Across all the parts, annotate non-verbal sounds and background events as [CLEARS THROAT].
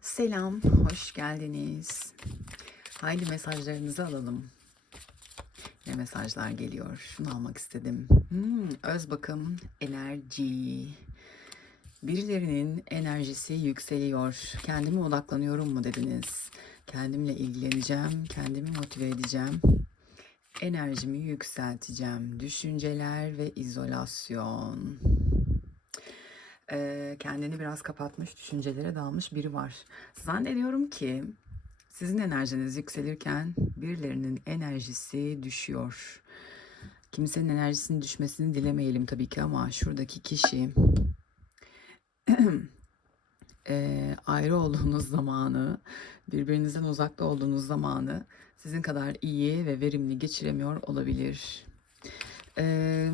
Selam, hoş geldiniz. Haydi mesajlarınızı alalım. Ne mesajlar geliyor? Şunu almak istedim. Hmm, öz bakım, enerji. Birilerinin enerjisi yükseliyor. Kendime odaklanıyorum mu dediniz? Kendimle ilgileneceğim, kendimi motive edeceğim. Enerjimi yükselteceğim. Düşünceler ve izolasyon. Ee, kendini biraz kapatmış, düşüncelere dalmış biri var. Zannediyorum ki sizin enerjiniz yükselirken birilerinin enerjisi düşüyor. Kimsenin enerjisinin düşmesini dilemeyelim tabii ki ama şuradaki kişi [CLEARS THROAT] eee, ayrı olduğunuz zamanı, birbirinizden uzakta olduğunuz zamanı sizin kadar iyi ve verimli geçiremiyor olabilir. Eee,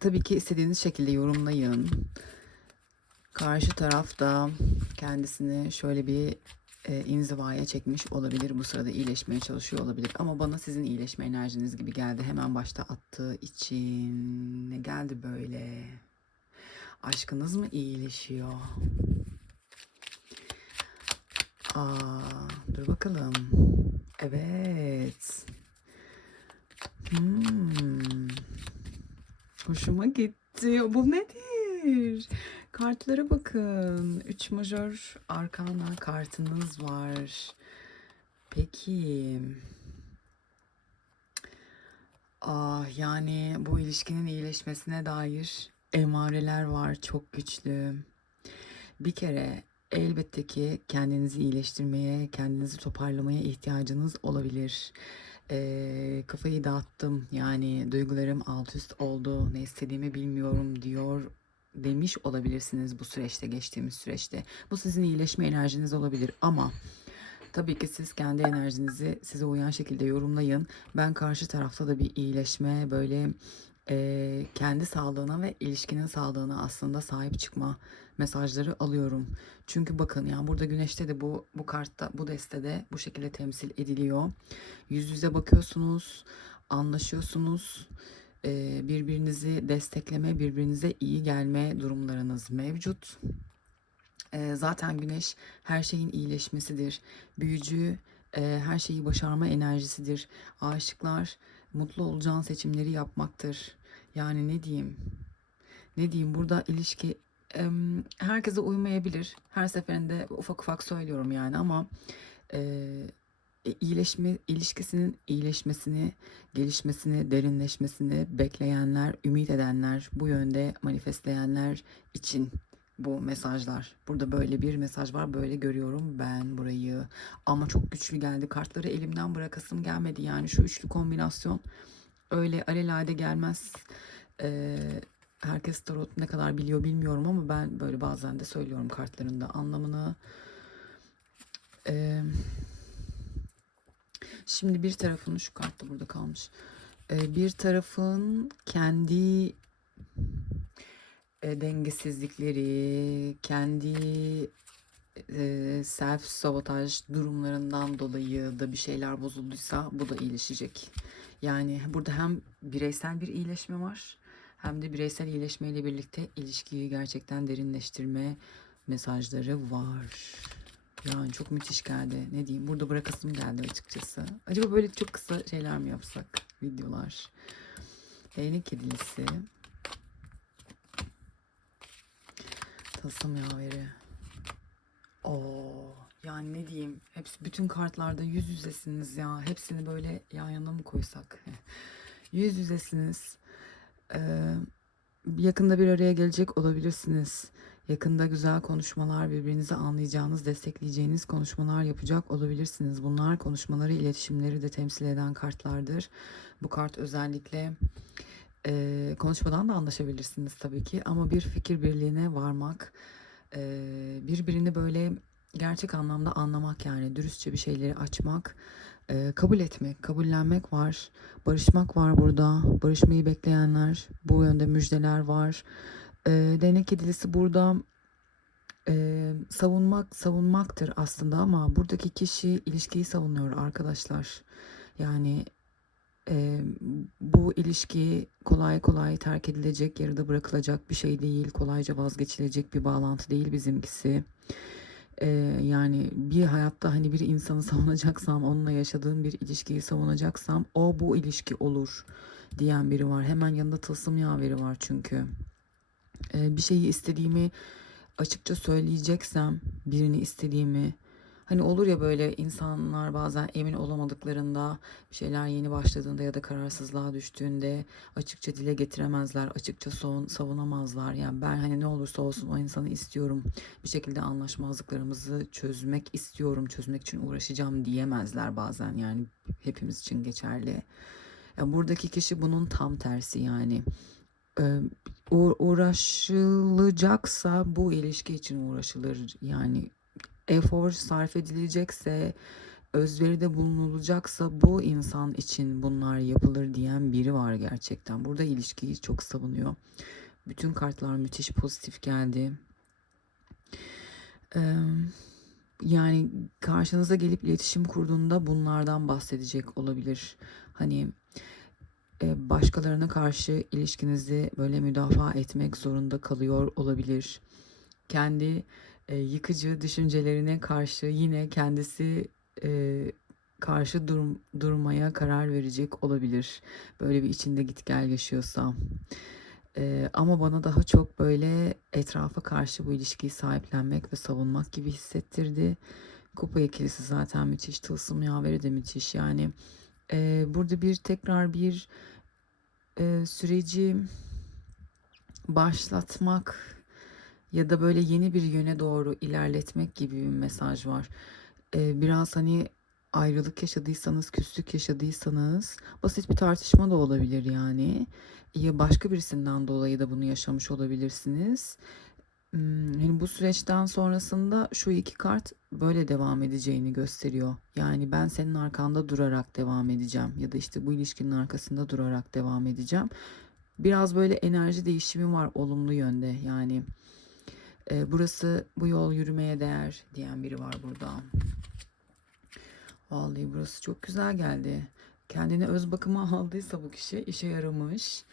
tabii ki istediğiniz şekilde yorumlayın. Karşı taraf da kendisini şöyle bir e, inzivaya çekmiş olabilir. Bu sırada iyileşmeye çalışıyor olabilir. Ama bana sizin iyileşme enerjiniz gibi geldi. Hemen başta attığı için. Ne geldi böyle? Aşkınız mı iyileşiyor? Aa, dur bakalım. Evet. Hmm. Hoşuma gitti. Bu nedir? Kartlara bakın. Üç majör arkana kartınız var. Peki. Ah yani bu ilişkinin iyileşmesine dair emareler var çok güçlü. Bir kere elbette ki kendinizi iyileştirmeye, kendinizi toparlamaya ihtiyacınız olabilir. Ee, kafayı dağıttım yani duygularım alt üst oldu, ne istediğimi bilmiyorum diyor demiş olabilirsiniz bu süreçte, geçtiğimiz süreçte. Bu sizin iyileşme enerjiniz olabilir ama tabii ki siz kendi enerjinizi size uyan şekilde yorumlayın. Ben karşı tarafta da bir iyileşme, böyle e, kendi sağlığına ve ilişkinin sağlığına aslında sahip çıkma mesajları alıyorum. Çünkü bakın yani burada güneşte de bu bu kartta bu destede bu şekilde temsil ediliyor. Yüz yüze bakıyorsunuz, anlaşıyorsunuz. E, birbirinizi destekleme, birbirinize iyi gelme durumlarınız mevcut. E, zaten güneş her şeyin iyileşmesidir. Büyücü e, her şeyi başarma enerjisidir. Aşıklar mutlu olacağın seçimleri yapmaktır. Yani ne diyeyim? Ne diyeyim? Burada ilişki herkese uymayabilir. Her seferinde ufak ufak söylüyorum yani ama e, iyileşme ilişkisinin iyileşmesini, gelişmesini, derinleşmesini bekleyenler, ümit edenler, bu yönde manifestleyenler için bu mesajlar. Burada böyle bir mesaj var. Böyle görüyorum ben burayı. Ama çok güçlü geldi. Kartları elimden bırakasım gelmedi. Yani şu üçlü kombinasyon öyle alelade gelmez. Ee, herkes tarot ne kadar biliyor bilmiyorum ama ben böyle bazen de söylüyorum kartların da anlamını. Ee, şimdi bir tarafın şu kart da burada kalmış. Ee, bir tarafın kendi e, dengesizlikleri, kendi e, self sabotaj durumlarından dolayı da bir şeyler bozulduysa bu da iyileşecek. Yani burada hem bireysel bir iyileşme var hem de bireysel iyileşmeyle birlikte ilişkiyi gerçekten derinleştirme mesajları var. Yani çok müthiş geldi. Ne diyeyim? Burada bırakasım geldi açıkçası. Acaba böyle çok kısa şeyler mi yapsak? Videolar. Değnek kedilisi. Tılsım yaveri. Oo, yani ne diyeyim? Hepsi bütün kartlarda yüz yüzesiniz ya. Hepsini böyle yan yana mı koysak? [LAUGHS] yüz yüzesiniz. Ee, yakında bir araya gelecek olabilirsiniz. Yakında güzel konuşmalar, birbirinizi anlayacağınız, destekleyeceğiniz konuşmalar yapacak olabilirsiniz. Bunlar konuşmaları, iletişimleri de temsil eden kartlardır. Bu kart özellikle e, konuşmadan da anlaşabilirsiniz tabii ki ama bir fikir birliğine varmak, e, birbirini böyle gerçek anlamda anlamak yani dürüstçe bir şeyleri açmak, e, kabul etmek, kabullenmek var, barışmak var burada, barışmayı bekleyenler, bu yönde müjdeler var. E, değnek kedilisi burada e, savunmak, savunmaktır aslında ama buradaki kişi ilişkiyi savunuyor arkadaşlar. Yani e, bu ilişki kolay kolay terk edilecek, yarıda bırakılacak bir şey değil. Kolayca vazgeçilecek bir bağlantı değil bizimkisi. Ee, yani bir hayatta hani bir insanı [LAUGHS] savunacaksam, onunla yaşadığım bir ilişkiyi savunacaksam o bu ilişki olur diyen biri var. Hemen yanında tılsım yaveri var çünkü. Ee, bir şeyi istediğimi açıkça söyleyeceksem, birini istediğimi Hani olur ya böyle insanlar bazen emin olamadıklarında bir şeyler yeni başladığında ya da kararsızlığa düştüğünde açıkça dile getiremezler, açıkça savun, savunamazlar. Yani ben hani ne olursa olsun o insanı istiyorum. Bir şekilde anlaşmazlıklarımızı çözmek istiyorum, çözmek için uğraşacağım diyemezler bazen. Yani hepimiz için geçerli. Yani buradaki kişi bunun tam tersi yani. Ee, uğraşılacaksa bu ilişki için uğraşılır. Yani efor sarf edilecekse, özveride bulunulacaksa bu insan için bunlar yapılır diyen biri var gerçekten. Burada ilişkiyi çok savunuyor. Bütün kartlar müthiş pozitif geldi. Ee, yani karşınıza gelip iletişim kurduğunda bunlardan bahsedecek olabilir. Hani e, başkalarına karşı ilişkinizi böyle müdafaa etmek zorunda kalıyor olabilir. Kendi e, yıkıcı düşüncelerine karşı yine kendisi e, karşı dur, durmaya karar verecek olabilir. Böyle bir içinde git gel yaşıyorsa. E, ama bana daha çok böyle etrafa karşı bu ilişkiyi sahiplenmek ve savunmak gibi hissettirdi. Kupa ikilisi zaten müthiş. Tılsım yaveri de müthiş. Yani e, burada bir tekrar bir e, süreci başlatmak ya da böyle yeni bir yöne doğru ilerletmek gibi bir mesaj var. Ee, biraz hani ayrılık yaşadıysanız, küslük yaşadıysanız basit bir tartışma da olabilir yani. Ya başka birisinden dolayı da bunu yaşamış olabilirsiniz. Hani bu süreçten sonrasında şu iki kart böyle devam edeceğini gösteriyor. Yani ben senin arkanda durarak devam edeceğim ya da işte bu ilişkinin arkasında durarak devam edeceğim. Biraz böyle enerji değişimi var olumlu yönde yani. E, burası bu yol yürümeye değer diyen biri var burada. Vallahi burası çok güzel geldi. Kendine öz bakıma [LAUGHS] aldıysa bu kişi işe yaramış.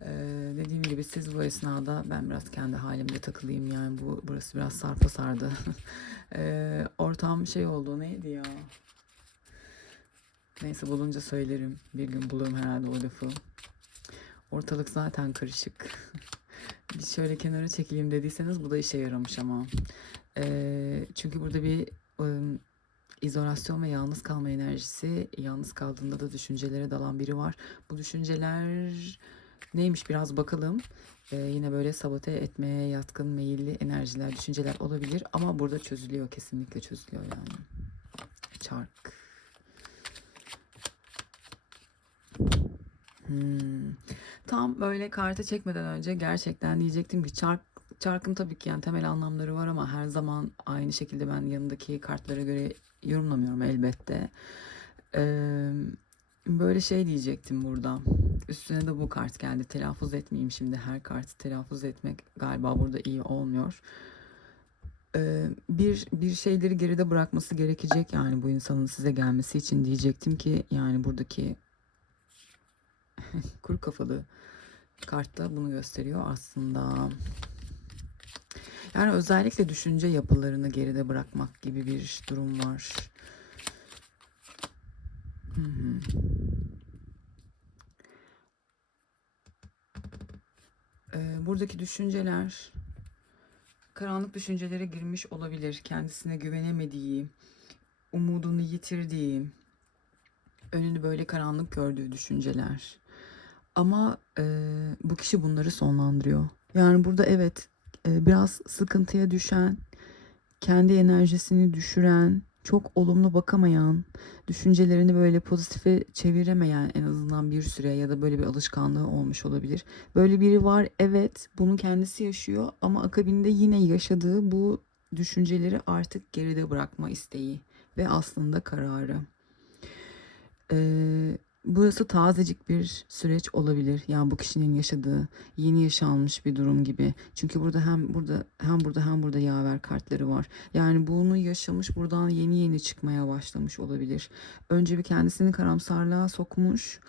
Ee, dediğim gibi siz bu esnada ben biraz kendi halimde takılayım yani bu burası biraz sarpa sardı. [LAUGHS] ee, ortam şey oldu neydi ya? Neyse bulunca söylerim. Bir gün bulurum herhalde o lafı. Ortalık zaten karışık. [LAUGHS] bir şöyle kenara çekeyim dediyseniz bu da işe yaramış ama. E, çünkü burada bir e, izolasyon ve yalnız kalma enerjisi. Yalnız kaldığında da düşüncelere dalan biri var. Bu düşünceler neymiş biraz bakalım. Ee, yine böyle sabote etmeye yatkın meyilli enerjiler, düşünceler olabilir ama burada çözülüyor kesinlikle çözülüyor yani. Çark. Hmm. Tam böyle kartı çekmeden önce gerçekten diyecektim ki çark çarkın tabii ki yani temel anlamları var ama her zaman aynı şekilde ben yanındaki kartlara göre yorumlamıyorum elbette. Ee, böyle şey diyecektim burada. Üstüne de bu kart geldi. Telaffuz etmeyeyim şimdi. Her kartı telaffuz etmek galiba burada iyi olmuyor. Ee, bir bir şeyleri geride bırakması gerekecek yani bu insanın size gelmesi için diyecektim ki yani buradaki [LAUGHS] kuru kafalı kartta bunu gösteriyor aslında. Yani özellikle düşünce yapılarını geride bırakmak gibi bir durum var. Hı hı. Ee, buradaki düşünceler karanlık düşüncelere girmiş olabilir. Kendisine güvenemediği, umudunu yitirdiği, önünü böyle karanlık gördüğü düşünceler. Ama e, bu kişi bunları sonlandırıyor. Yani burada evet e, biraz sıkıntıya düşen, kendi enerjisini düşüren, çok olumlu bakamayan, düşüncelerini böyle pozitife çeviremeyen en azından bir süre ya da böyle bir alışkanlığı olmuş olabilir. Böyle biri var evet bunu kendisi yaşıyor ama akabinde yine yaşadığı bu düşünceleri artık geride bırakma isteği ve aslında kararı. Ee, burası tazecik bir süreç olabilir. Yani bu kişinin yaşadığı yeni yaşanmış bir durum gibi. Çünkü burada hem burada hem burada hem burada yaver kartları var. Yani bunu yaşamış buradan yeni yeni çıkmaya başlamış olabilir. Önce bir kendisini karamsarlığa sokmuş.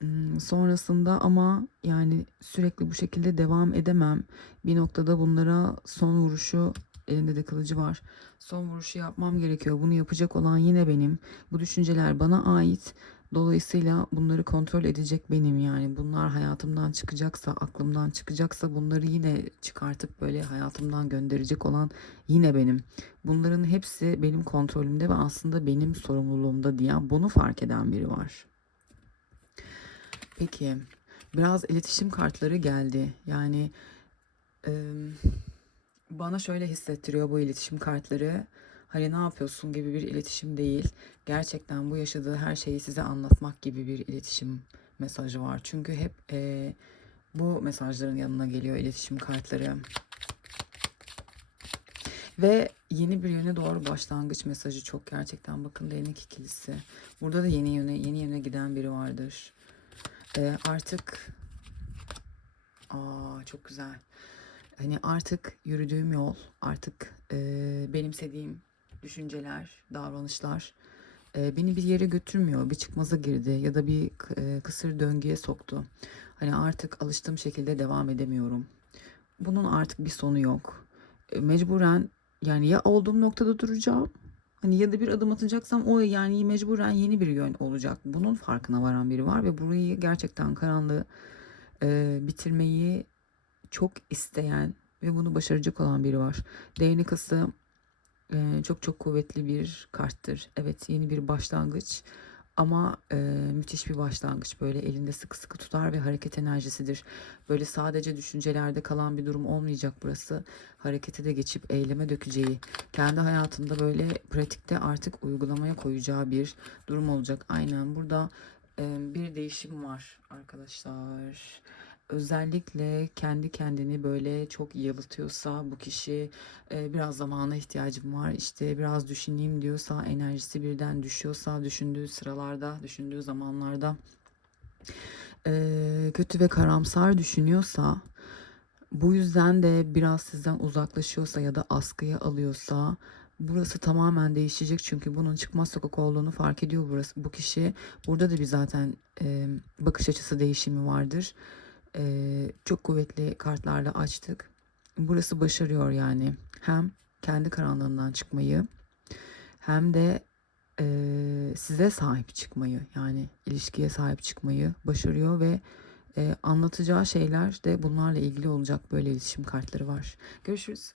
Hmm, sonrasında ama yani sürekli bu şekilde devam edemem. Bir noktada bunlara son vuruşu Elinde de kılıcı var. Son vuruşu yapmam gerekiyor. Bunu yapacak olan yine benim. Bu düşünceler bana ait. Dolayısıyla bunları kontrol edecek benim yani. Bunlar hayatımdan çıkacaksa, aklımdan çıkacaksa bunları yine çıkartıp böyle hayatımdan gönderecek olan yine benim. Bunların hepsi benim kontrolümde ve aslında benim sorumluluğumda diyen bunu fark eden biri var. Peki biraz iletişim kartları geldi. Yani e, bana şöyle hissettiriyor bu iletişim kartları. Hani ne yapıyorsun gibi bir iletişim değil. Gerçekten bu yaşadığı her şeyi size anlatmak gibi bir iletişim mesajı var. Çünkü hep e, bu mesajların yanına geliyor iletişim kartları. Ve yeni bir yöne doğru başlangıç mesajı çok gerçekten. Bakın değnek ikilisi. Burada da yeni yöne yeni yöne giden biri vardır. E, artık aa çok güzel. Hani artık yürüdüğüm yol, artık e, benimsediğim düşünceler, davranışlar e, beni bir yere götürmüyor. Bir çıkmaza girdi ya da bir e, kısır döngüye soktu. Hani artık alıştığım şekilde devam edemiyorum. Bunun artık bir sonu yok. E, mecburen yani ya olduğum noktada duracağım. Hani ya da bir adım atacaksam o yani mecburen yeni bir yön olacak. Bunun farkına varan biri var ve burayı gerçekten karanlığı e, bitirmeyi çok isteyen ve bunu başaracak olan biri var. Değnek ası çok çok kuvvetli bir karttır. Evet yeni bir başlangıç ama e, müthiş bir başlangıç. Böyle elinde sıkı sıkı tutar ve hareket enerjisidir. Böyle sadece düşüncelerde kalan bir durum olmayacak burası. Harekete de geçip eyleme dökeceği, kendi hayatında böyle pratikte artık uygulamaya koyacağı bir durum olacak. Aynen burada e, bir değişim var arkadaşlar özellikle kendi kendini böyle çok yalıtıyorsa bu kişi e, biraz zamana ihtiyacım var işte biraz düşüneyim diyorsa enerjisi birden düşüyorsa düşündüğü sıralarda düşündüğü zamanlarda e, kötü ve karamsar düşünüyorsa bu yüzden de biraz sizden uzaklaşıyorsa ya da askıya alıyorsa burası tamamen değişecek çünkü bunun çıkmaz sokak olduğunu fark ediyor burası bu kişi. Burada da bir zaten e, bakış açısı değişimi vardır. Ee, çok kuvvetli kartlarla açtık. Burası başarıyor yani. Hem kendi karanlığından çıkmayı hem de e, size sahip çıkmayı yani ilişkiye sahip çıkmayı başarıyor ve e, anlatacağı şeyler de bunlarla ilgili olacak böyle iletişim kartları var. Görüşürüz.